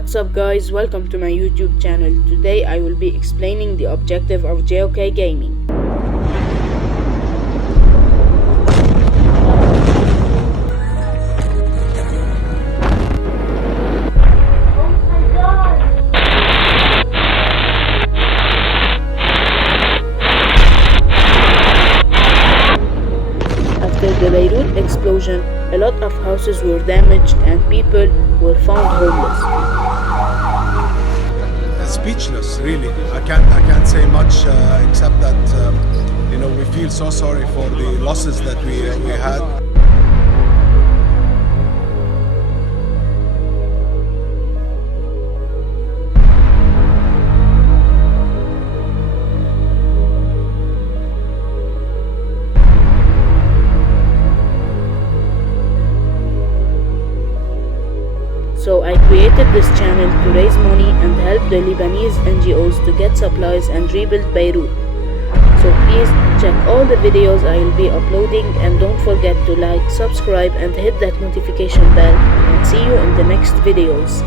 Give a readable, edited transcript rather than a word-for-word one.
What's up guys, welcome to my YouTube channel. Today I will be explaining the objective of Geokgamming. After the Beirut explosion, a lot of houses were damaged and people were found homeless. Speechless, really. I can't say much except that we feel so sorry for the losses that we had. So I created this channel to raise money and help the Lebanese NGOs to get supplies and rebuild Beirut. So please check all the videos I will be uploading and don't forget to like, subscribe and hit that notification bell, and see you in the next videos.